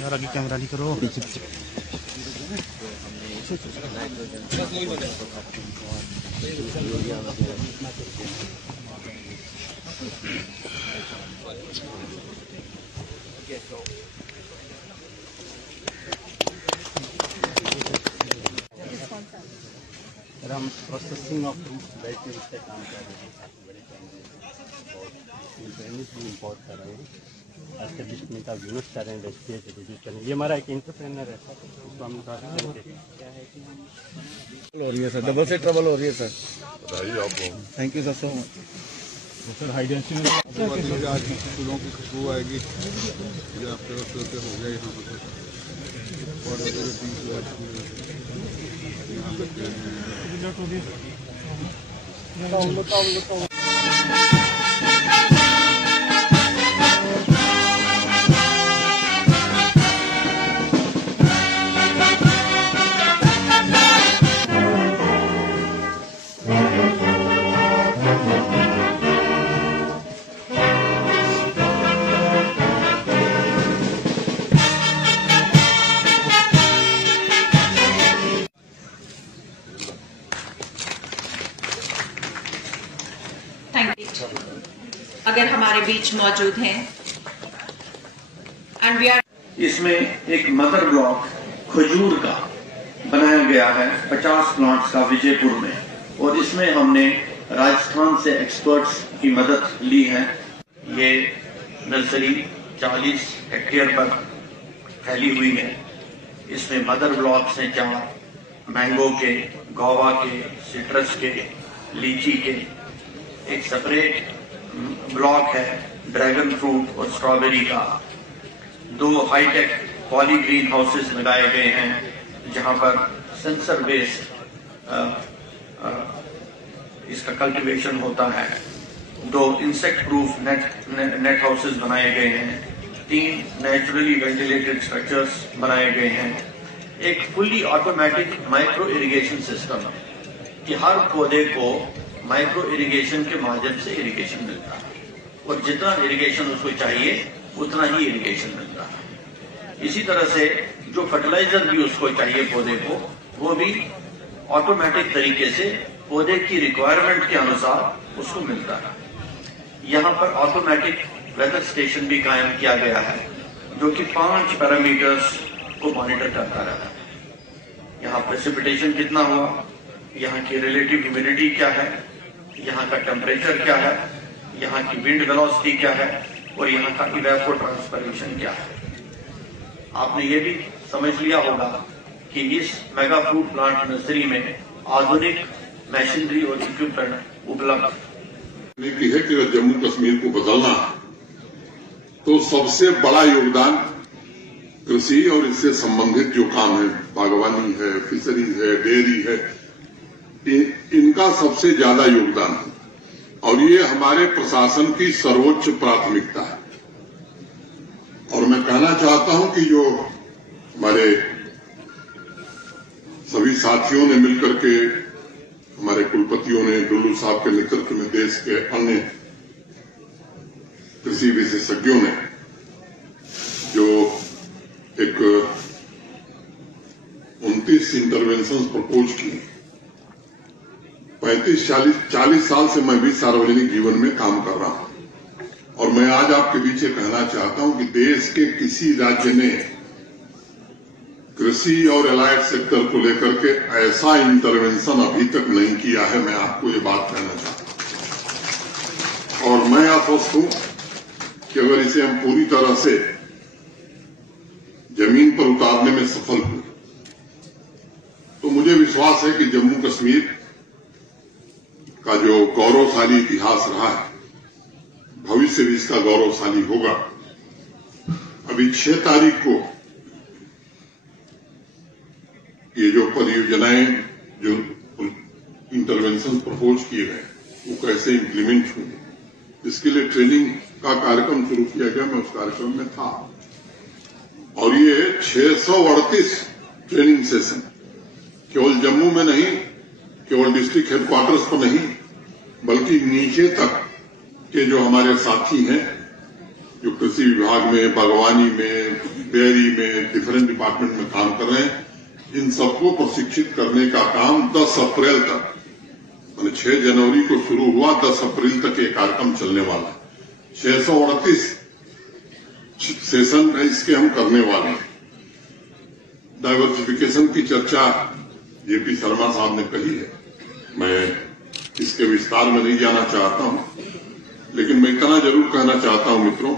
यार आगे कैमरा नहीं करो। हम प्रोसेसिंग ऑफ फ्रूट्स बैठ से काम कर रहे हैं, बड़े भी इम्पोर्ट कर रहे हैं, एस्टेब्लिशमेंट ऑफ यूनिट्स कर रहे हैं, इंडस्ट्रियल रिड्यूस कर रहे हैं। ये हमारा एक एंटरप्रेन्योर है सर, उसको हम क्या है कि हो रही है सर, डबल से ट्रबल हो रही है सर। बताइए आपको। Thank you sir so much. Sir high density आज फूलों की खुशबू आएगी, आपके हो गया यहाँ पर। अगर हमारे बीच मौजूद हैं एंड वी आर। इसमें एक मदर ब्लॉक खजूर का बनाया गया है 50 प्लांट्स का विजयपुर में, और इसमें हमने राजस्थान से एक्सपर्ट्स की मदद ली है। ये नर्सरी 40 हेक्टेयर पर फैली हुई है। इसमें मदर ब्लॉक्स हैं 4, मैंगो के, गोवा के, सिट्रस के, लीची के। एक सेपरेट ब्लॉक है ड्रैगन फ्रूट और स्ट्रॉबेरी का। 2 हाईटेक पॉली ग्रीन हाउसेस लगाए गए हैं जहां पर सेंसर बेस्ड इसका कल्टीवेशन होता है। 2 इंसेक्ट प्रूफ नेट हाउसेस बनाए गए हैं। 3 नेचुरली वेंटिलेटेड स्ट्रक्चर्स बनाए गए हैं। एक fully automatic micro irrigation system कि हर पौधे को माइक्रो इरिगेशन के माध्यम से इरिगेशन मिलता है, और जितना इरिगेशन उसको चाहिए उतना ही इरिगेशन मिलता है। इसी तरह से जो फर्टिलाइजर भी उसको चाहिए पौधे को, वो भी ऑटोमेटिक तरीके से पौधे की रिक्वायरमेंट के अनुसार उसको मिलता है। यहाँ पर ऑटोमेटिक वेदर स्टेशन भी कायम किया गया है जो कि 5 पैरामीटर्स को मॉनिटर करता रहता है। यहाँ प्रेसिपिटेशन कितना हुआ, यहाँ की रिलेटिव ह्यूमिडिटी क्या है, यहाँ का टेम्परेचर क्या है, यहाँ की विंड वेलोसिटी क्या है, और यहाँ का इवेपोट्रांसपिरेशन क्या है। आपने ये भी समझ लिया होगा कि इस मेगा फ्रूट प्लांट नर्सरी में आधुनिक मशीनरी और इक्विपमेंट उपलब्ध है कि जम्मू कश्मीर को बदलना, तो सबसे बड़ा योगदान कृषि और इससे संबंधित जो काम है, बागवानी है, फिशरीज है, डेयरी है, इनका सबसे ज्यादा योगदान है, और ये हमारे प्रशासन की सर्वोच्च प्राथमिकता है। और मैं कहना चाहता हूं कि जो हमारे सभी साथियों ने मिलकर के, हमारे कुलपतियों ने, डुल्लू साहब के नेतृत्व में देश के अन्य कृषि विशेषज्ञों ने जो एक 29 इंटरवेंशन प्रपोज किए। 35-40 साल से मैं भी सार्वजनिक जीवन में काम कर रहा हूं, और मैं आज आपके बीच कहना चाहता हूं कि देश के किसी राज्य ने कृषि और एलाइड सेक्टर को लेकर के ऐसा इंटरवेंशन अभी तक नहीं किया है। मैं आपको ये बात कहना चाहता हूं, और मैं आश्वस्त हूं कि अगर इसे हम पूरी तरह से जमीन पर उतारने में सफल हुए तो मुझे विश्वास है कि जम्मू कश्मीर का जो गौरवशाली इतिहास रहा है, भविष्य भी इसका गौरवशाली होगा। अभी 6 तारीख को ये जो परियोजनाएं, जो इंटरवेंशन प्रपोज किए गए, वो कैसे इम्प्लीमेंट होंगे, इसके लिए ट्रेनिंग का कार्यक्रम शुरू किया गया। मैं उस कार्यक्रम में था, और ये 638 ट्रेनिंग सेशन केवल जम्मू में नहीं, केवल डिस्ट्रिक्ट हेडक्वार्टर्स पर नहीं, बल्कि नीचे तक के जो हमारे साथी हैं, जो कृषि विभाग में, बागवानी में, डेयरी में, डिफरेंट डिपार्टमेंट में काम कर रहे हैं, इन सबको प्रशिक्षित करने का काम 10 अप्रैल तक, मैंने 6 जनवरी को शुरू हुआ, 10 अप्रैल तक ये कार्यक्रम चलने वाला है। 638 सेशन इसके हम करने वाले हैं। डाइवर्सिफिकेशन की चर्चा जेपी शर्मा साहब ने कही है, मैं इसके विस्तार में नहीं जाना चाहता हूं, लेकिन मैं इतना जरूर कहना चाहता हूं मित्रों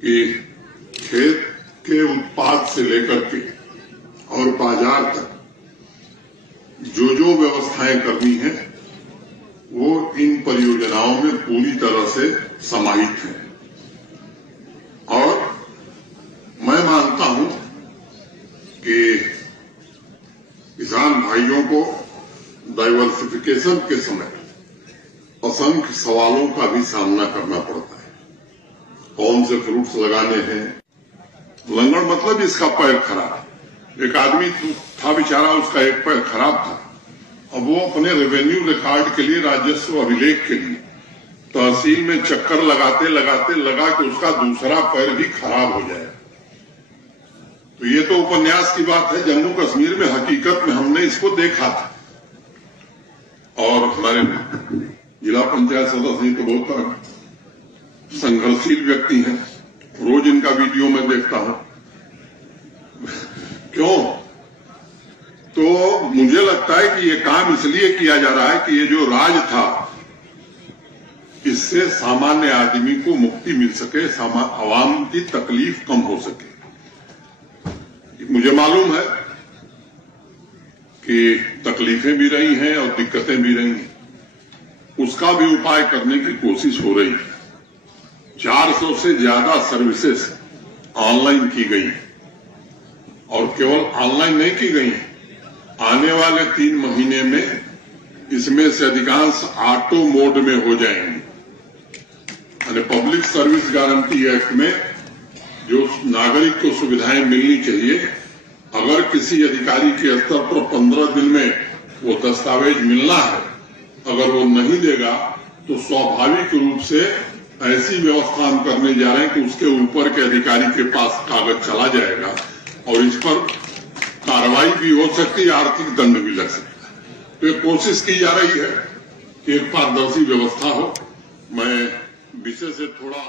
कि खेत के उत्पाद से लेकर के और बाजार तक जो जो व्यवस्थाएं करनी है वो इन परियोजनाओं में पूरी तरह से समाहित है। और मैं मानता हूं कि किसान भाइयों को डाइवर्सिफिकेशन के समय असंख्य सवालों का भी सामना करना पड़ता है। कौन से फ्रूट्स लगाने हैं, लंगड़ मतलब इसका पैर खराब। एक आदमी था बेचारा, उसका एक पैर खराब था, अब वो अपने रेवेन्यू रिकॉर्ड के लिए, राजस्व अभिलेख के लिए तहसील में चक्कर लगाते लगाते लगा कि उसका दूसरा पैर भी खराब हो जाए। तो ये तो उपन्यास की बात है, जम्मू कश्मीर में हकीकत में हमने इसको देखा था। और हमारे जिला पंचायत सदस्य तो बहुत संघर्षशील व्यक्ति हैं, रोज इनका वीडियो मैं देखता हूं। क्यों? तो मुझे लगता है कि ये काम इसलिए किया जा रहा है कि ये जो राज था इससे सामान्य आदमी को मुक्ति मिल सके, आवाम की तकलीफ कम हो सके। मुझे मालूम है कि तकलीफें भी रही हैं और दिक्कतें भी रही हैं, उसका भी उपाय करने की कोशिश हो रही है। 400 से ज्यादा सर्विसेज ऑनलाइन की गई और केवल ऑनलाइन नहीं की गई, आने वाले 3 महीने में इसमें से अधिकांश ऑटो मोड में हो जाएंगे। यानी पब्लिक सर्विस गारंटी एक्ट में जो नागरिक को सुविधाएं मिलनी चाहिए, अगर किसी अधिकारी के स्तर पर 15 दिन में वो दस्तावेज मिलना है, अगर वो नहीं देगा तो स्वाभाविक रूप से ऐसी व्यवस्था हम करने जा रहे हैं कि उसके ऊपर के अधिकारी के पास कागज चला जाएगा और इस पर कार्रवाई भी हो सकती है, आर्थिक दंड भी लग सकता है। तो ये कोशिश की जा रही है कि एक पारदर्शी व्यवस्था हो। मैं विषय से थोड़ा